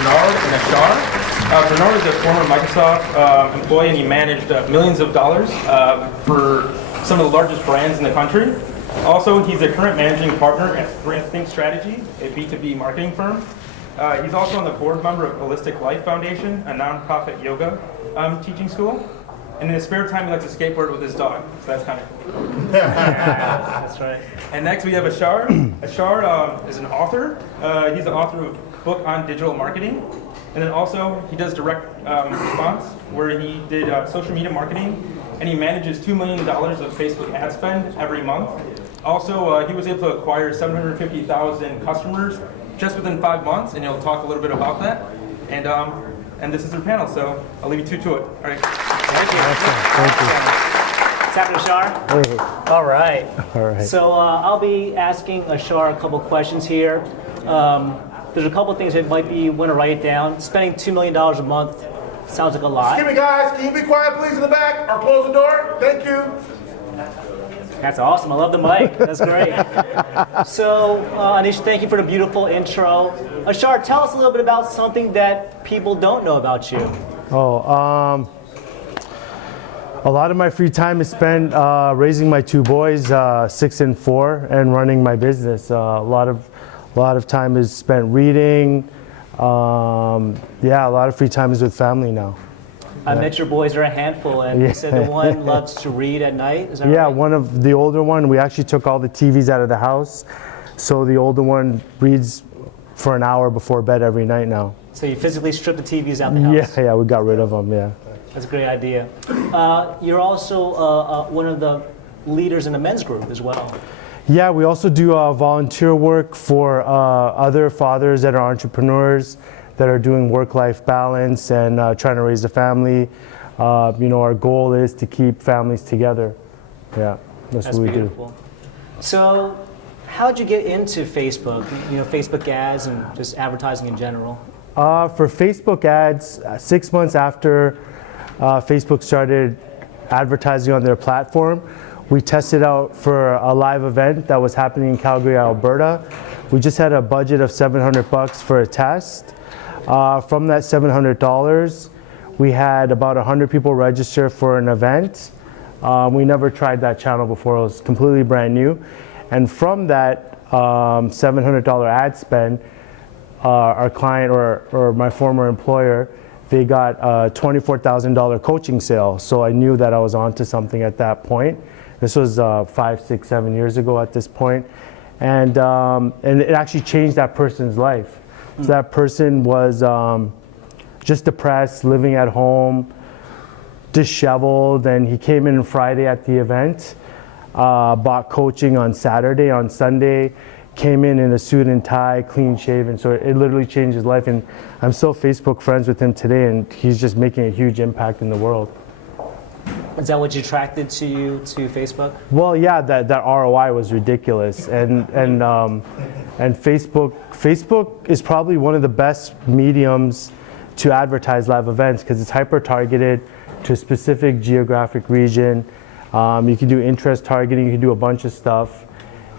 Bernard and Ashar. Bernard is a former Microsoft employee, and he managed millions of dollars for some of the largest brands in the country. Also, he's a current managing partner at Think Strategy, a B2B marketing firm. He's also on the board member of Holistic Life Foundation, a nonprofit yoga teaching school. And in his spare time, he likes to skateboard with his dog, so that's kind of cool. That's right. And next we have Ashar. Ashar is an author. He's the author of a book on digital marketing. And then also, he does direct response, where he did social media marketing, and he manages $2 million of Facebook ad spend every month. Also, he was able to acquire 750,000 customers just within 5 months, and he'll talk a little bit about that. And this is our panel, so I'll leave you two to it. All right. Thank you. Thank you. What's happening, Ashar? Hey. All right. All right. So I'll be asking Ashar a couple questions here. There's a couple things that might be want to write down. Spending $2 million a month sounds like a lot. Excuse me, guys. Can you be quiet, please, in the back? Or close the door? Thank you. That's awesome. I love the mic. That's great. So, Anish, thank you for the beautiful intro. Ashar, tell us a little bit about something that people don't know about you. A lot of my free time is spent raising my two boys, 6 and 4, and running my business. A lot of time is spent reading. A lot of free time is with family now. I met your boys are a handful, and you said the one loves to read at night. Is that right? Yeah, one of the older one, we actually took all the TVs out of the house, so the older one reads for an hour before bed every night now. So you physically stripped the TVs out the house? Yeah, we got rid of them, yeah. That's a great idea. You're also one of the leaders in the men's group as well. Yeah, we also do volunteer work for other fathers that are entrepreneurs, that are doing work-life balance and trying to raise a family. Our goal is to keep families together. Yeah, that's what we beautiful. do. So, how'd you get into Facebook? Facebook ads and just advertising in general. For Facebook ads, 6 months after Facebook started advertising on their platform, we tested out for a live event that was happening in Calgary, Alberta. We just had a budget of $700 for a test. From that $700, we had about 100 people register for an event. We never tried that channel before. It was completely brand new. And from that $700 ad spend, our client or my former employer, they got a $24,000 coaching sale. So I knew that I was onto something at that point. This was 5, 6, 7 years ago at this point. And it actually changed that person's life. So that person was just depressed, living at home, disheveled, and he came in Friday at the event, bought coaching on Saturday. On Sunday, came in a suit and tie, clean shaven. So it literally changed his life, and I'm still Facebook friends with him today, and he's just making a huge impact in the world. Is that what attracted to you to Facebook? Well, yeah, that ROI was ridiculous, and Facebook is probably one of the best mediums to advertise live events because it's hyper targeted to a specific geographic region. You can do interest targeting, you can do a bunch of stuff,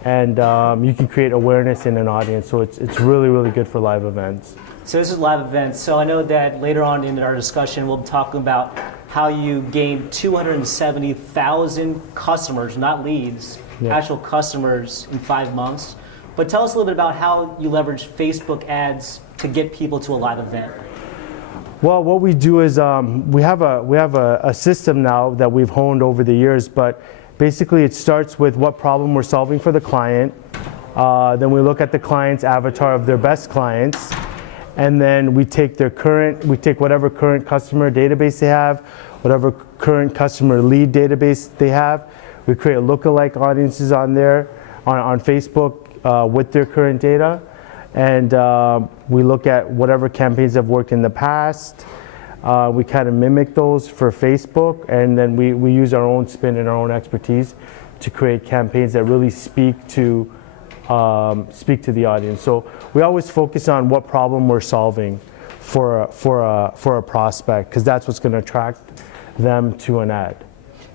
and you can create awareness in an audience. So it's really, really good for live events. So this is live events. So I know that later on in our discussion, we'll be talking about how you gained 270,000 customers, not leads, actual customers in 5 months. But tell us a little bit about how you leverage Facebook ads to get people to a live event. Well, what we do is we have a system now that we've honed over the years, but basically it starts with what problem we're solving for the client. Then we look at the client's avatar of their best clients, and then we take whatever current customer database they have, whatever current customer lead database they have. We create lookalike audiences on there, on Facebook with their current data, and we look at whatever campaigns have worked in the past. We kind of mimic those for Facebook, and then we use our own spin and our own expertise to create campaigns that really speak to the audience. So we always focus on what problem we're solving for a prospect, because that's what's going to attract them to an ad.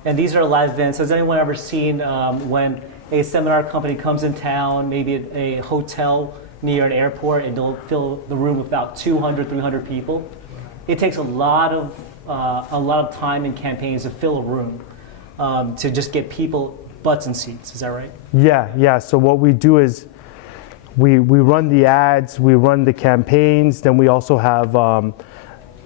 And these are live events. Has anyone ever seen when a seminar company comes in town, maybe a hotel near an airport and they'll fill the room with about 200, 300 people. It takes a lot of time in campaigns to fill a room to just get people butts in seats. Is that right? Yeah. So what we do is we run the ads, we run the campaigns, then we also have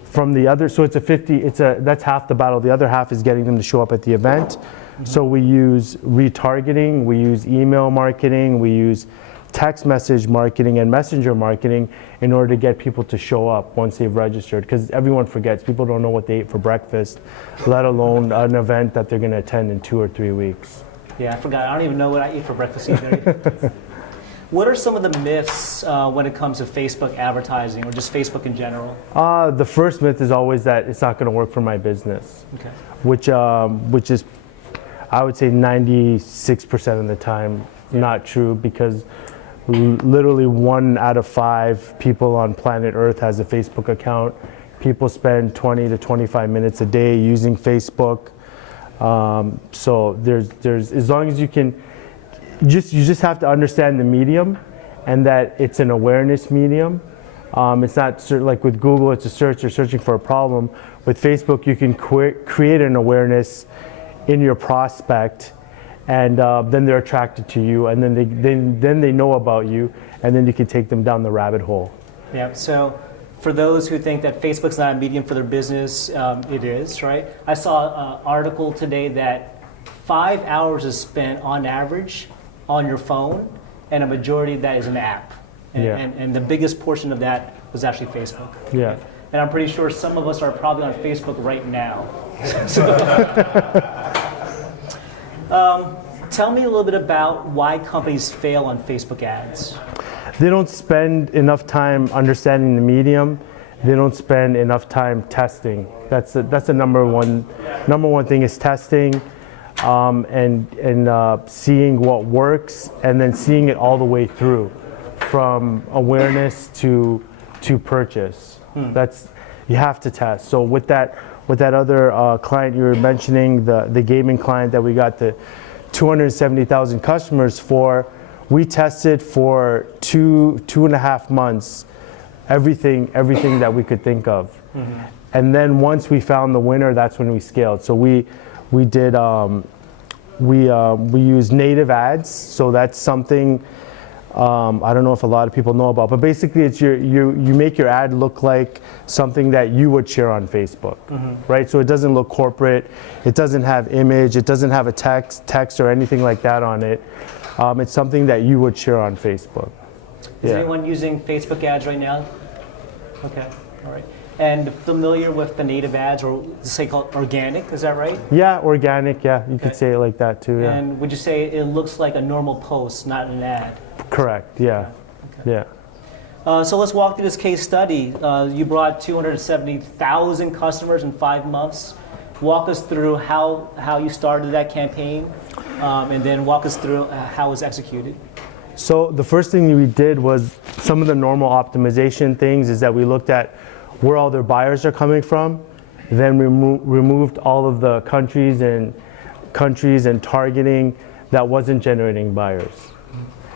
from the other, so that's half the battle. The other half is getting them to show up at the event. So we use retargeting, we use email marketing, we use text message marketing and messenger marketing in order to get people to show up once they've registered, because everyone forgets. People don't know what they ate for breakfast, let alone an event that they're going to attend in 2 or 3 weeks. Yeah, I forgot. I don't even know what I eat for breakfast either. What are some of the myths when it comes to Facebook advertising or just Facebook in general? The first myth is always that it's not going to work for my business, Okay. which is, I would say 96% of the time not true, because literally 1 out of 5 people on planet Earth has a Facebook account. People spend 20 to 25 minutes a day using Facebook. So there's as long as you can, you just have to understand the medium and that it's an awareness medium. It's not like with Google, it's a search, you're searching for a problem. With Facebook, you can create an awareness in your prospect, and then they're attracted to you, and then they know about you, and then you can take them down the rabbit hole. Yeah, so for those who think that Facebook's not a medium for their business, it is, right? I saw an article today that 5 hours is spent on average on your phone, and a majority of that is an app. And the biggest portion of that was actually Facebook. Yeah. And I'm pretty sure some of us are probably on Facebook right now. Tell me a little bit about why companies fail on Facebook ads. They don't spend enough time understanding the medium. They don't spend enough time testing. That's the number one thing is testing, and seeing what works, and then seeing it all the way through, from awareness to purchase. You have to test. So with that other client you were mentioning, the gaming client that we got the 270,000 customers for, we tested for 2.5 months everything that we could think of. And then once we found the winner, that's when we scaled. So we use native ads. So that's something I don't know if a lot of people know about, but basically it's you make your ad look like something that you would share on Facebook, right? So it doesn't look corporate, it doesn't have image, it doesn't have a text or anything like that on it. It's something that you would share on Facebook. Is anyone using Facebook ads right now? Okay, all right. And familiar with the native ads, or say called organic, is that right? Yeah, organic, yeah, you could say it like that too, yeah. And would you say it looks like a normal post, not an ad? Correct, yeah, yeah. So let's walk through this case study. You brought 270,000 customers in 5 months. Walk us through how you started that campaign, and then walk us through how it was executed. So the first thing we did was some of the normal optimization things is that we looked at where all their buyers are coming from, then we removed all of the countries and targeting that wasn't generating buyers.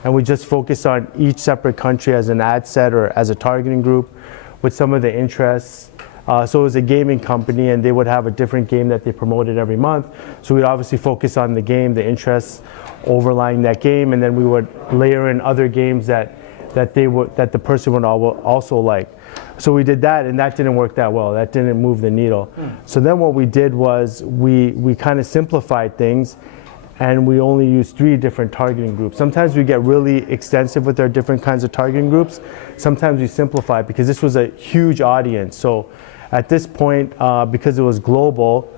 And we just focused on each separate country as an ad set or as a targeting group with some of the interests. So it was a gaming company, and they would have a different game that they promoted every month. So we'd obviously focus on the game, the interests overlying that game, and then we would layer in other games that the person would also like. So we did that, and that didn't work that well. That didn't move the needle. So then what we did was we kind of simplified things, and we only used 3 different targeting groups. Sometimes we get really extensive with our different kinds of targeting groups. Sometimes we simplify because this was a huge audience. So at this point, because it was global,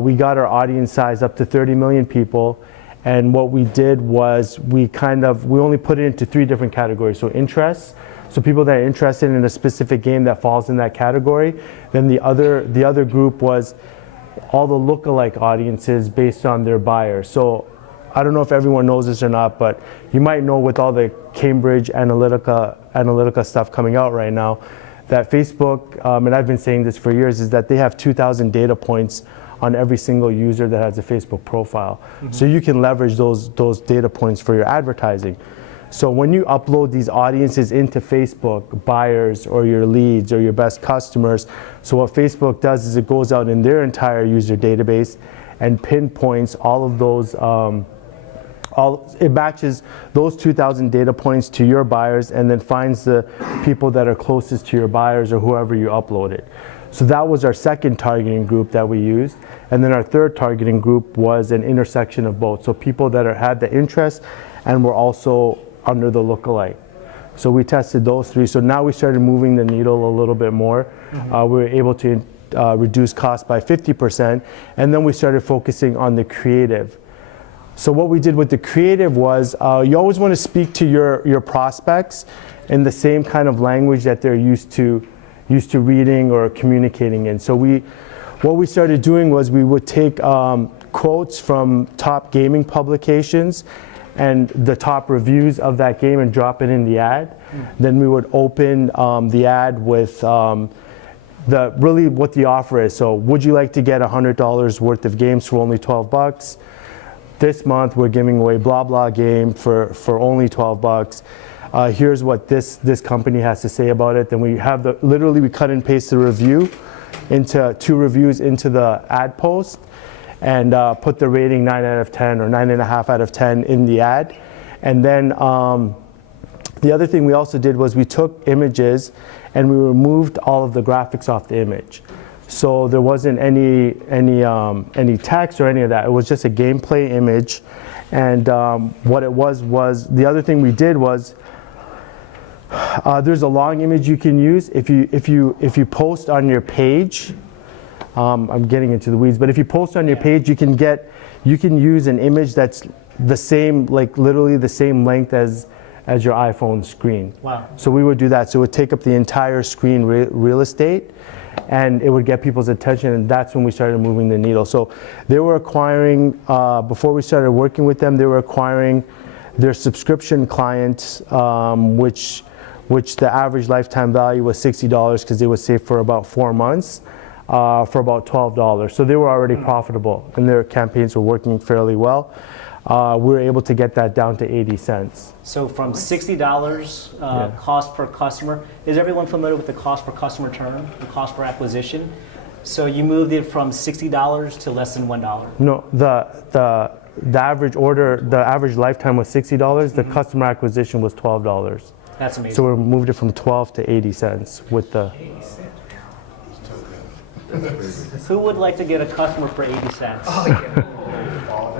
we got our audience size up to 30 million people. And what we did was we only put it into 3 different categories. So interests, so people that are interested in a specific game that falls in that category. Then the other group was all the lookalike audiences based on their buyers. So I don't know if everyone knows this or not, but you might know with all the Cambridge Analytica stuff coming out right now, that Facebook, and I've been saying this for years, is that they have 2,000 data points on every single user that has a Facebook profile. So you can leverage those data points for your advertising. So when you upload these audiences into Facebook, buyers or your leads or your best customers, so what Facebook does is it goes out in their entire user database and pinpoints all of those, it matches those 2,000 data points to your buyers and then finds the people that are closest to your buyers or whoever you uploaded. So that was our second targeting group that we used. And then our third targeting group was an intersection of both. So people that had the interest and were also under the lookalike. So we tested those three. So now we started moving the needle a little bit more. We were able to reduce costs by 50%. And then we started focusing on the creative. So what we did with the creative was you always want to speak to your prospects in the same kind of language that they're used to reading or communicating in. So what we started doing was we would take quotes from top gaming publications and the top reviews of that game and drop it in the ad. Then we would open the ad with really what the offer is. So would you like to get $100 worth of games for only 12 bucks? This month we're giving away blah blah game for only 12 bucks. Here's what this company has to say about it. Then we have literally we cut and paste the review into 2 reviews into the ad post and put the rating 9 out of 10 or 9.5 out of 10 in the ad. And then the other thing we also did was we took images and we removed all of the graphics off the image. So there wasn't any text or any of that. It was just a gameplay image. And what it was the other thing we did was there's a long image you can use if you post on your page. I'm getting into the weeds, but if you post on your page, you can use an image that's the same, like literally the same length as your iPhone screen. Wow. So we would do that. So it would take up the entire screen real estate, and it would get people's attention, and that's when we started moving the needle. So they were acquiring, before we started working with them, they were acquiring their subscription clients, which the average lifetime value was $60 because they would save for about 4 months for about $12. So they were already profitable, and their campaigns were working fairly well. We were able to get that down to 80 cents. So from $60 cost per customer, is everyone familiar with the cost per customer term, the cost per acquisition? So you moved it from $60 to less than $1. No, the average order, the average lifetime was $60. The customer acquisition was $12. That's amazing. So we moved it from 12 to 80 cents with the. Who would like to get a customer for 80 cents?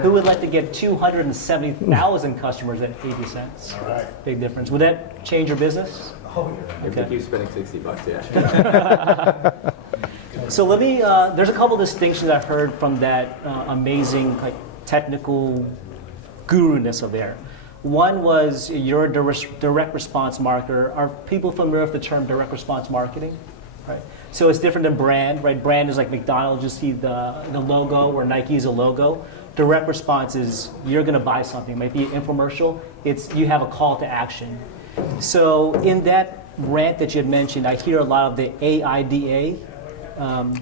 Who would like to get 270,000 customers at 80 cents? All right. Big difference. Would that change your business? If you keep spending $60, yeah. So let me, there's a couple distinctions I've heard from that amazing technical guru-ness of there. One was you're a direct response marketer. Are people familiar with the term direct response marketing? Right. So it's different than brand, right? Brand is like McDonald's, you see the logo, or Nike is a logo. Direct response is you're going to buy something. It might be an infomercial. It's you have a call to action. So in that rant that you had mentioned, I hear a lot of the AIDA.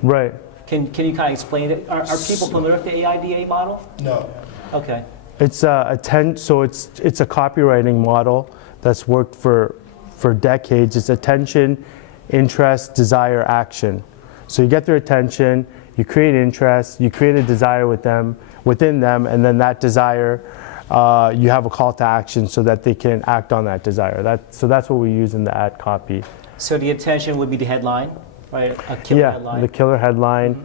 Right. Can you kind of explain it? Are people familiar with the AIDA model? No. Okay. It's it's a copywriting model that's worked for decades. It's attention, interest, desire, action. So you get their attention, you create interest, you create a desire within them, and then that desire, you have a call to action so that they can act on that desire. So that's what we use in the ad copy. So the attention would be the headline, right? A killer headline. The killer headline.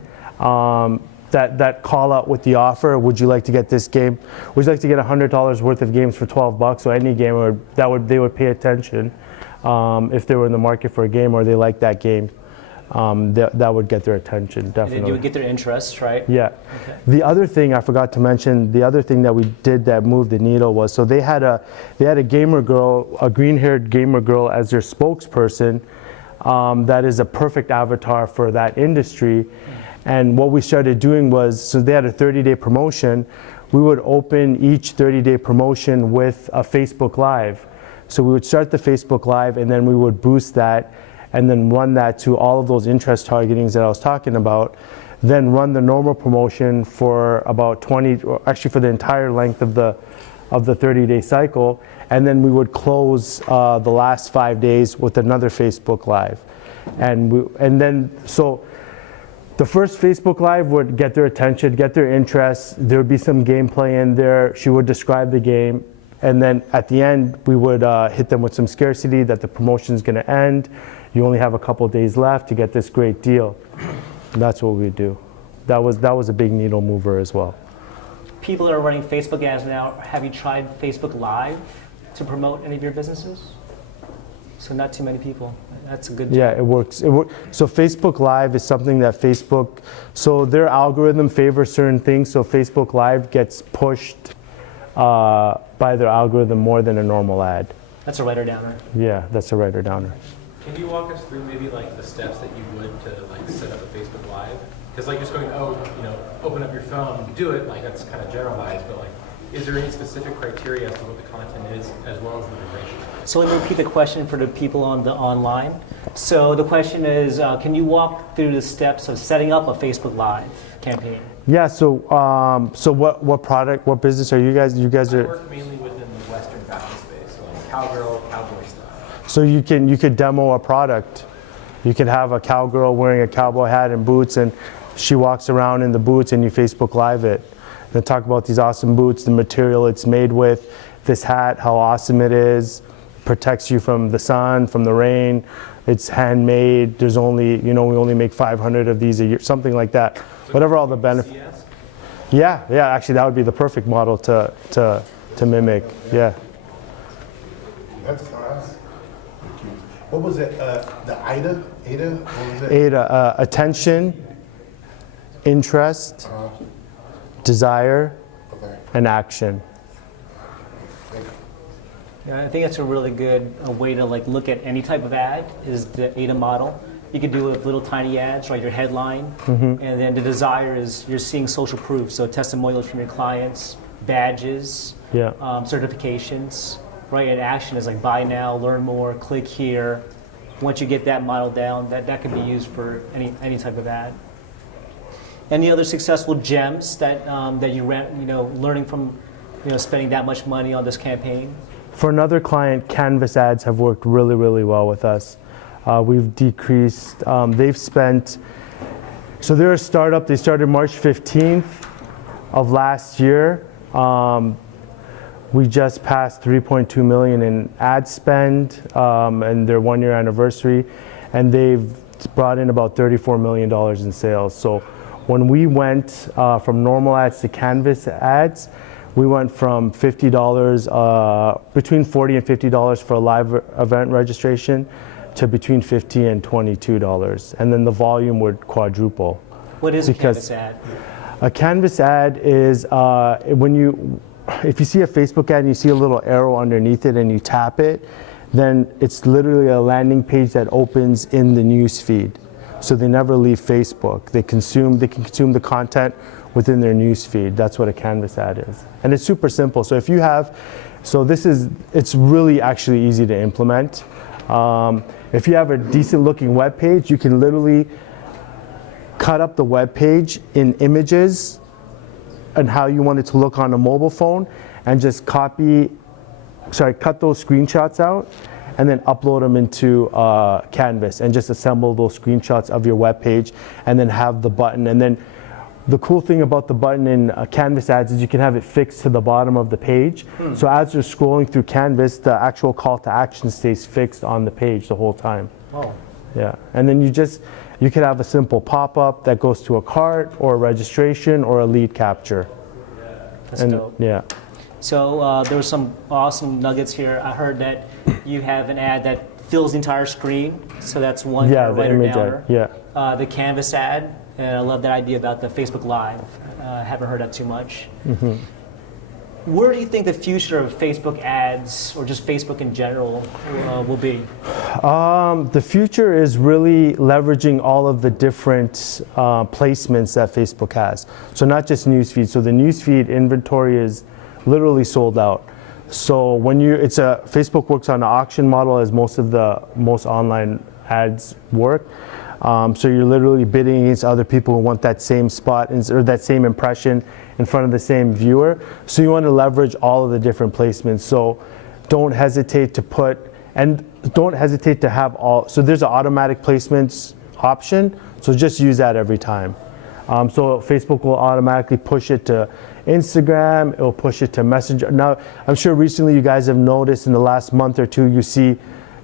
That call out with the offer. Would you like to get this game? Would you like to get $100 worth of games for 12 bucks? So any game they would pay attention if they were in the market for a game or they like that game. That would get their attention, definitely. And you would get their interest, right? Yeah. Okay. The other thing I forgot to mention, the other thing that we did that moved the needle was, so they had a gamer girl, a green-haired gamer girl as their spokesperson. That is a perfect avatar for that industry. And what we started doing was, so they had a 30-day promotion. We would open each 30-day promotion with a Facebook Live. So we would start the Facebook Live, and then we would boost that, and then run that to all of those interest targetings that I was talking about. Then run the normal promotion for about 20, or actually for the entire length of of the 30-day cycle, and then we would close the last 5 days with another Facebook Live. So the first Facebook Live would get their attention, get their interest. There would be some gameplay in there. She would describe the game. And then at the end, we would hit them with some scarcity that the promotion is going to end. You only have a couple days left to get this great deal. And that's what we do. That was a big needle mover as well. People that are running Facebook ads now, have you tried Facebook Live to promote any of your businesses? So not too many people. That's a good. Yeah, it works. So Facebook Live is something that so their algorithm favors certain things. So Facebook Live gets pushed by their algorithm more than a normal ad. That's a writer downer. Yeah, that's a writer downer. Can you walk us through maybe like the steps that you would to like set up a Facebook Live? Because like just going, open up your phone, you do it, like that's kind of generalized, but like, is there any specific criteria as to what the content is, as well as the duration? So let me repeat the question for the people on the online. So the question is, can you walk through the steps of setting up a Facebook Live campaign? Yeah. So what product, what business are you guys? You guys I are. work mainly within the Western fashion space, so like cowgirl, cowboy stuff. So you could demo a product. You could have a cowgirl wearing a cowboy hat and boots, and she walks around in the boots, and you Facebook Live it. Then talk about these awesome boots, the material it's made with, this hat, how awesome it is, protects you from the sun, from the rain. It's handmade. There's only, we only make 500 of these a year, something like that. So whatever all the benefits. Yeah. Actually, that would be the perfect model to mimic. Yeah. That's class. What was it? The AIDA? AIDA? What was it? AIDA, attention, interest, desire, and action. Yeah, I think that's a really good way to like look at any type of ad is the AIDA model. You can do it with little tiny ads, right? Your headline, and then the desire is you're seeing social proof, so testimonials from your clients, badges, certifications, right? And action is like buy now, learn more, click here. Once you get that model down, that can be used for any type of ad. Any other successful gems that that you ran, learning from, spending that much money on this campaign? For another client, Canvas ads have worked really, really well with us. We've decreased, they've spent, so they're a startup, they started March 15th of last year. We just passed 3.2 million in ad spend and their 1-year anniversary, and they've brought in about $34 million in sales. So when we went from normal ads to Canvas ads, we went from $50, between $40 and $50 for a live event registration to between $50 and $22. And then the volume would quadruple. What is a Canvas ad? A Canvas ad is if you see a Facebook ad and you see a little arrow underneath it and you tap it, then it's literally a landing page that opens in the news feed. So they never leave Facebook. They can consume the content within their news feed. That's what a Canvas ad is. And it's super simple. So it's really actually easy to implement. If you have a decent looking web page, you can literally cut up the web page in images and how you want it to look on a mobile phone, and just cut those screenshots out and then upload them into Canvas and just assemble those screenshots of your web page and then have the button. And then the cool thing about the button in Canvas ads is you can have it fixed to the bottom of the page. So as you're scrolling through Canvas, the actual call to action stays fixed on the page the whole time. Oh. Yeah, and then you could have a simple pop-up that goes to a cart or a registration or a lead capture. That's dope. Yeah. So there were some awesome nuggets here. I heard that you have an ad that fills the entire screen, so that's one Yeah, the writer image downer. ad. Yeah. The Canvas ad, and I love that idea about the Facebook Live. Haven't heard that too much. Where do you think the future of Facebook ads, or just Facebook in general, will be? The future is really leveraging all of the different placements that Facebook has. So not just newsfeed. So the newsfeed inventory is literally sold out. So Facebook works on an auction model, as most online ads work. So you're literally bidding against other people who want that same spot or that same impression in front of the same viewer. So you want to leverage all of the different placements. So don't hesitate to have all. So there's an automatic placements option. So just use that every time. So Facebook will automatically push it to Instagram. It will push it to Messenger. Now, I'm sure recently you guys have noticed in the last month or two, you see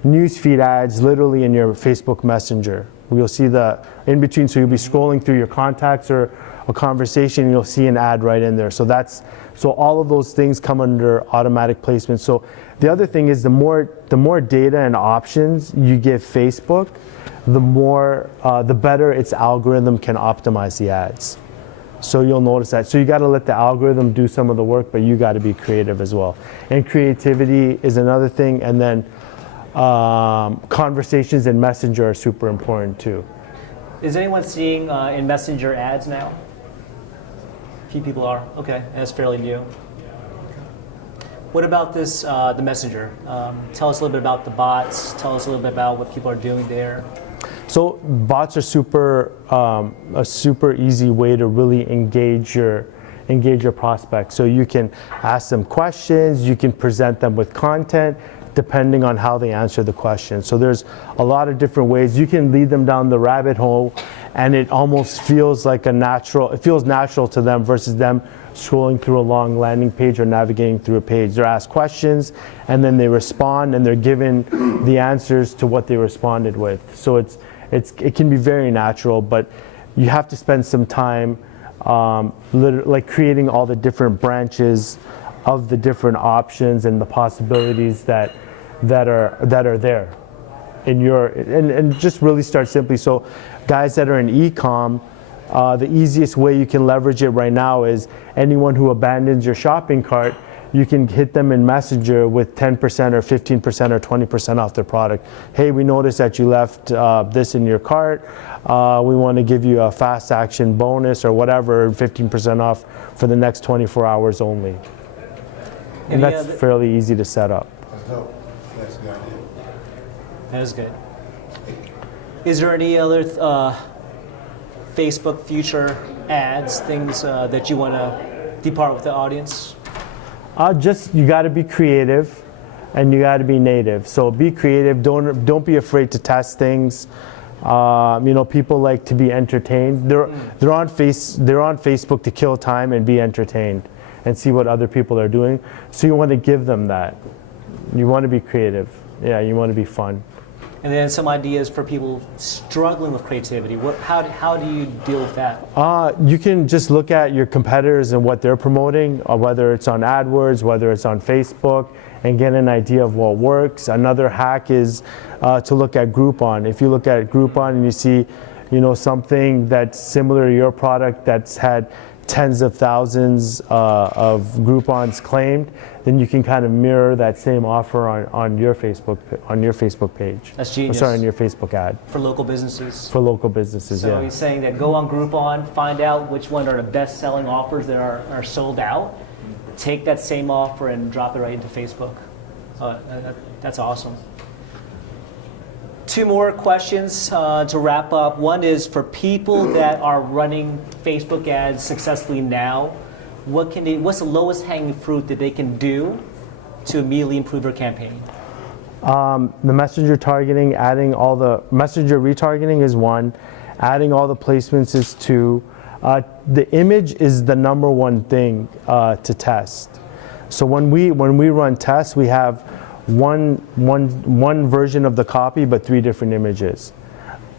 newsfeed ads literally in your Facebook Messenger. You'll see the in between. So you'll be scrolling through your contacts or a conversation, and you'll see an ad right in there. So all of those things come under automatic placement. So the other thing is the more data and options you give Facebook, the better its algorithm can optimize the ads. So you'll notice that. So you got to let the algorithm do some of the work, but you got to be creative as well. And creativity is another thing. And then conversations in Messenger are super important too. Is anyone seeing in Messenger ads now? A few people are. Okay, that's fairly new. What about this, the Messenger? Tell us a little bit about the bots. Tell us a little bit about what people are doing there. So bots are a super easy way to really engage your prospects. So you can ask them questions, you can present them with content, depending on how they answer the question. So there's a lot of different ways. You can lead them down the rabbit hole, and it almost feels like it feels natural to them versus them scrolling through a long landing page or navigating through a page. They're asked questions, and then they respond, and they're given the answers to what they responded with. So it can be very natural, but you have to spend some time like creating all the different branches of the different options and the possibilities that are there in and just really start simply. So guys that are in e-com, the easiest way you can leverage it right now is anyone who abandons your shopping cart, you can hit them in Messenger with 10% or 15% or 20% off their product. Hey, we noticed that you left this in your cart. We want to give you a fast action bonus or whatever, 15% off for the next 24 hours only. And that's fairly easy to set up. That's dope. That's a good idea. That is good. Is there any other Facebook future ads, things that you want to depart with the audience? You got to be creative, and you got to be native. So be creative. Don't be afraid to test things. People like to be entertained. They're on Facebook to kill time and be entertained and see what other people are doing. So you want to give them that. You want to be creative. Yeah, you want to be fun. And then some ideas for people struggling with creativity. How do you deal with that? You can just look at your competitors and what they're promoting, whether it's on AdWords, whether it's on Facebook, and get an idea of what works. Another hack is to look at Groupon. If you look at Groupon and you see, something that's similar to your product that's had tens of thousands of Groupons claimed, then you can kind of mirror that same offer on your Facebook page. That's genius. On your Facebook ad. For local businesses. For local businesses, So yeah. he's saying that go on Groupon, find out which one are the best-selling offers that are sold out, take that same offer and drop it right into Facebook. That's awesome. Two more questions to wrap up. One is for people that are running Facebook ads successfully now, what's the lowest hanging fruit that they can do to immediately improve their campaign? The messenger targeting, adding all the messenger retargeting is one, adding all the placements is two. The image is the number one thing to test. So when we run tests, we have one version of the copy, but 3 different images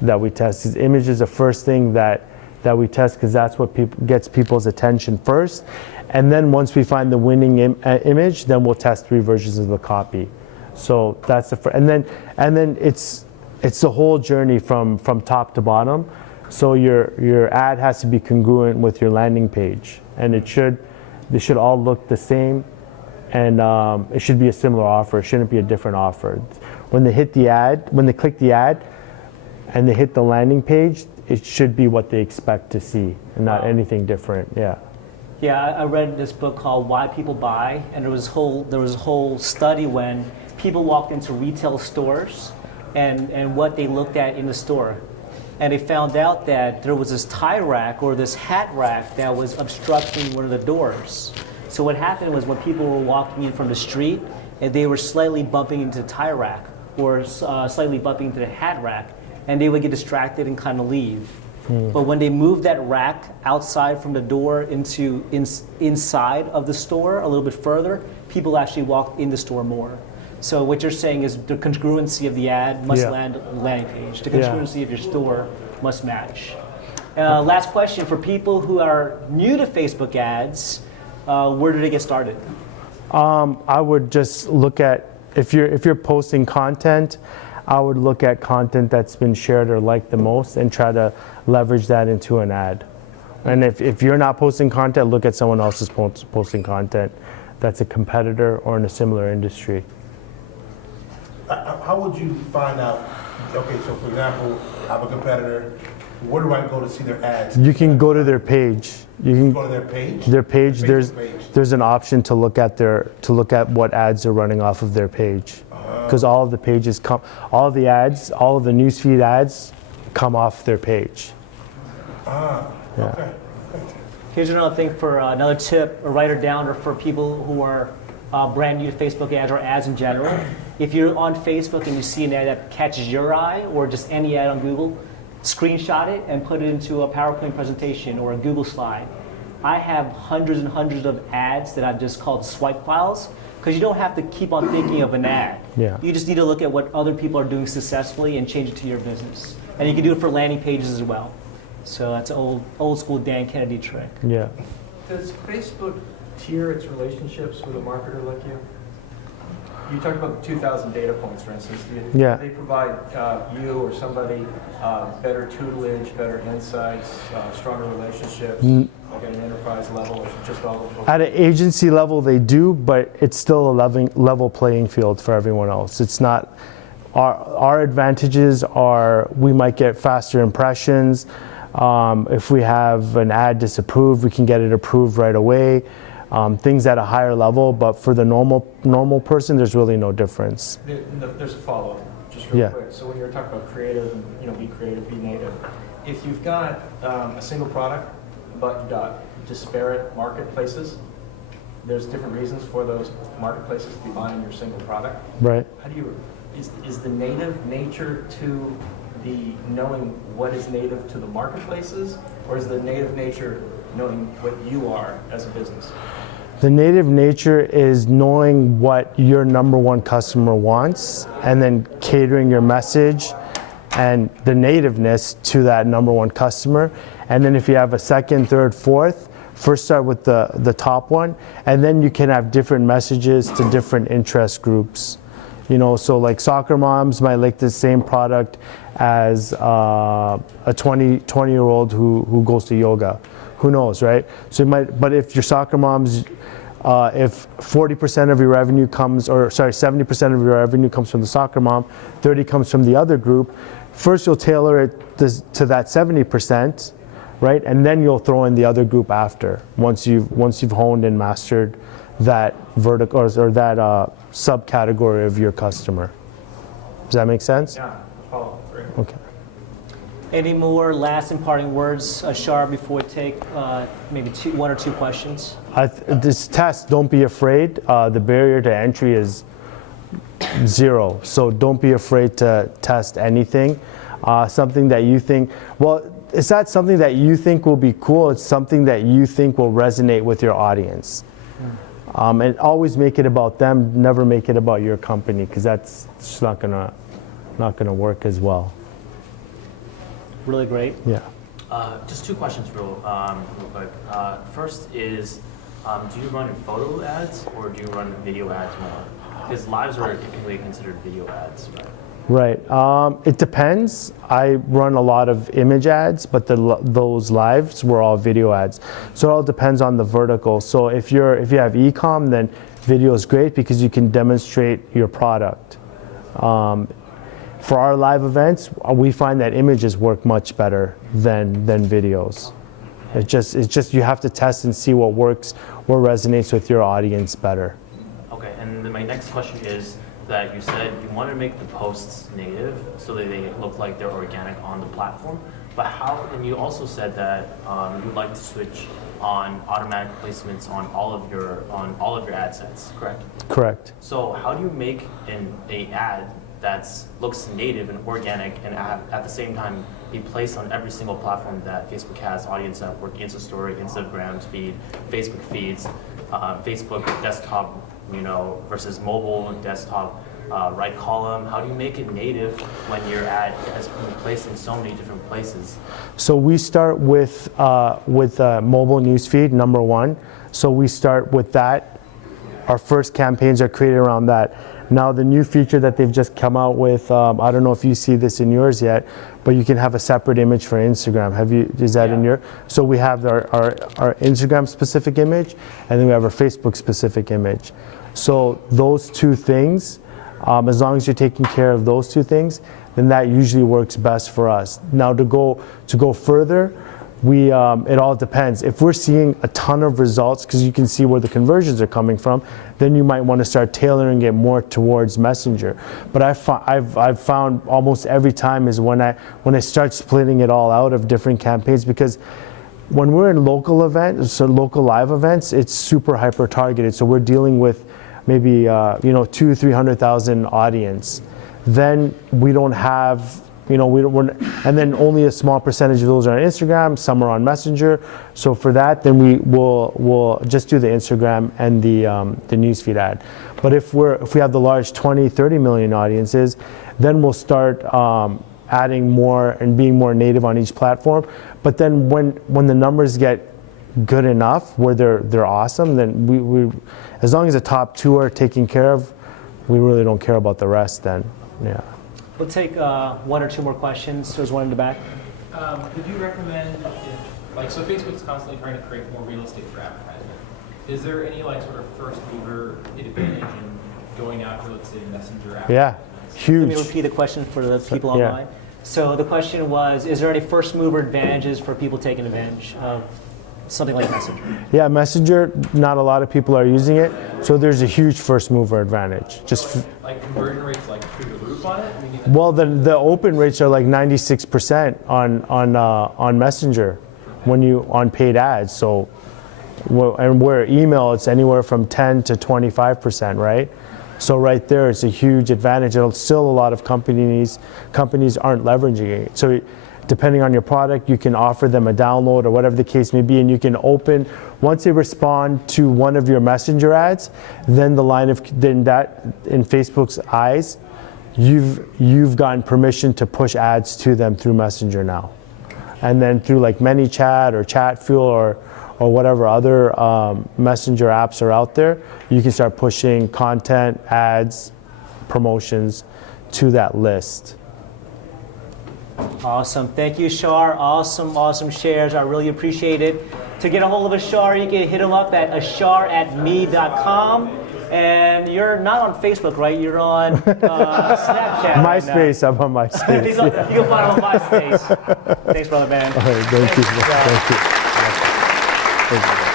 that we test. The image is the first thing that we test because that's what gets people's attention first. And then once we find the winning image, then we'll test 3 versions of the copy. So that's and then it's the whole journey from top to bottom. So your ad has to be congruent with your landing page, and they should all look the same. And it should be a similar offer. It shouldn't be a different offer. When they click the ad, and they hit the landing page, it should be what they expect to see, and not anything different. Yeah. Yeah, I read this book called Why People Buy, and there was a whole study when people walked into retail stores and what they looked at in the store. And they found out that there was this tie rack or this hat rack that was obstructing one of the doors. So what happened was when people were walking in from the street, and they were slightly bumping into the tie rack or slightly bumping into the hat rack, and they would get distracted and kind of leave. But when they moved that rack outside from the door into inside of the store a little bit further, people actually walked in the store more. So what you're saying is the congruency of the ad must Yeah. land on the landing page. The Yeah. congruency of your store must match. Last question for people who are new to Facebook ads, where do they get started? I would just look at, if you're posting content, I would look at content that's been shared or liked the most and try to leverage that into an ad. And if you're not posting content, look at someone else's posting content that's a competitor or in a similar industry. How would you find out, okay, so for example, I have a competitor, where do I go to see their ads? You can go to their page. You can Go to their page? their page. Their There's Facebook page. there's an option to look at what ads are running off of their page, because all of the pages come, all of the ads, all of the newsfeed ads come off their page. Okay. Here's another thing for another tip, a write it down, or for people who are brand new to Facebook ads or ads in general. If you're on Facebook and you see an ad that catches your eye, or just any ad on Google, screenshot it and put it into a PowerPoint presentation or a Google slide. I have hundreds and hundreds of ads that I've just called swipe files, because you don't have to keep on thinking of an ad. Yeah. You just need to look at what other people are doing successfully and change it to your business. And you can do it for landing pages as well. So that's an old school Dan Kennedy trick. Yeah. Does Facebook tier its relationships with a marketer like you? You talked about the 2,000 data points, for instance. Do Yeah. they provide you or somebody better tutelage, better insights, stronger relationships, like at an enterprise level, or is it just all of At an agency level, they do, but it's still a level playing field for everyone else. It's not. Our advantages are we might get faster impressions. If we have an ad disapproved, we can get it approved right away. Things at a higher level, but for the normal person, there's really no difference. There's a follow-up, just real Yeah. quick. So when you're talking about creative and be creative, be native. If you've got a single product, but you've got disparate marketplaces, there's different reasons for those marketplaces to be buying your single product. Right. How do you, is the native nature to the knowing what is native to the marketplaces, or is the native nature knowing what you are as a business? The native nature is knowing what your number one customer wants and then catering your message and the nativeness to that number one customer. And then if you have a second, third, fourth, first start with the top one, and then you can have different messages to different interest groups. So like soccer moms might like the same product as a 20-year-old who goes to yoga. Who knows, right? So you might, but if your soccer moms, if 40% of your revenue comes, 70% of your revenue comes from the soccer mom, 30 comes from the other group, first you'll tailor it to that 70%, right? And then you'll throw in the other group after, once you've honed and mastered that vertical or that subcategory of your customer. Does that make sense? Yeah, follow. Great. Okay. Any more last and parting words, Ashar, before we take maybe one or two questions? This test, don't be afraid. The barrier to entry is 0. So don't be afraid to test anything. Something that you think, it's not something that you think will be cool. It's something that you think will resonate with your audience. And always make it about them. Never make it about your company, because that's just not gonna work as well. Really great. Yeah. Just two questions real quick. First is, do you run photo ads or do you run video ads more? Because lives are typically considered video ads, right? Right. It depends. I run a lot of image ads, but those lives were all video ads. So it all depends on the vertical. So if you have e-com, then video is great because you can demonstrate your product. For our live events, we find that images work much better than videos. It's just you have to test and see what works, what resonates with your audience better. Okay, and then my next question is, that you said you want to make the posts native so that they look like they're organic on the platform. But how? And you also said that you'd like to switch on automatic placements on all of your ad sets, correct? Correct. So how do you make a ad that looks native and organic and at the same time be placed on every single platform that Facebook has, Audience Network, Insta Story, Instagram feed, Facebook feeds, Facebook desktop, versus mobile and desktop, right column? How do you make it native when your ad has been placed in so many different places? So we start with mobile newsfeed, number one. So we start with that. Our first campaigns are created around that. Now the new feature that they've just come out with, I don't know if you see this in yours yet, but you can have a separate image for Instagram. Is that in your? So we have our Instagram specific image, and then we have our Facebook specific image. So those two things, as long as you're taking care of those two things, then that usually works best for us. Now to go further, it all depends. If we're seeing a ton of results, because you can see where the conversions are coming from, then you might want to start tailoring it more towards Messenger. But I've found almost every time is when I start splitting it all out of different campaigns, because when we're in local events, so local live events, it's super hyper targeted. So we're dealing with maybe 200,000-300,000 audience. Then we don't have. And then only a small percentage of those are on Instagram, some are on Messenger. So for that, then we'll just do the Instagram and the newsfeed ad. But if we have the large 20, 30 million audiences, then we'll start adding more and being more native on each platform. But then when the numbers get good enough where they're awesome, then we as long as the top two are taken care of, we really don't care about the rest then. Yeah. We'll take one or two more questions. There's one in the back. Could you recommend, so Facebook's constantly trying to create more real estate for advertising. Is there any sort of first mover advantage in going after, let's say, Messenger advertising? Yeah, huge. Let me repeat the question for the people online. So the question was, is there any first mover advantages for people taking advantage of something like Messenger? Yeah, Messenger, not a lot of people are using it, so there's a huge first mover advantage. Like conversion rates through the roof on it? Well, the open rates are like 96% on Messenger on paid ads. So, and where email, it's anywhere from 10 to 25%, right? So right there, it's a huge advantage. And still a lot of companies aren't leveraging it. So depending on your product, you can offer them a download or whatever the case may be, and you can open, once they respond to one of your Messenger ads, then that in Facebook's eyes, you've gotten permission to push ads to them through Messenger now. And then through like ManyChat or Chatfuel or whatever other Messenger apps are out there, you can start pushing content, ads, promotions to that list. Awesome. Thank you, Ashar. Awesome shares. I really appreciate it. To get a hold of Ashar, you can hit him up at ashar@me.com. And you're not on Facebook, right? You're on Snapchat. MySpace. I'm on MySpace. You can find him on MySpace. Thanks, brother man. All right, thank you. Thank you.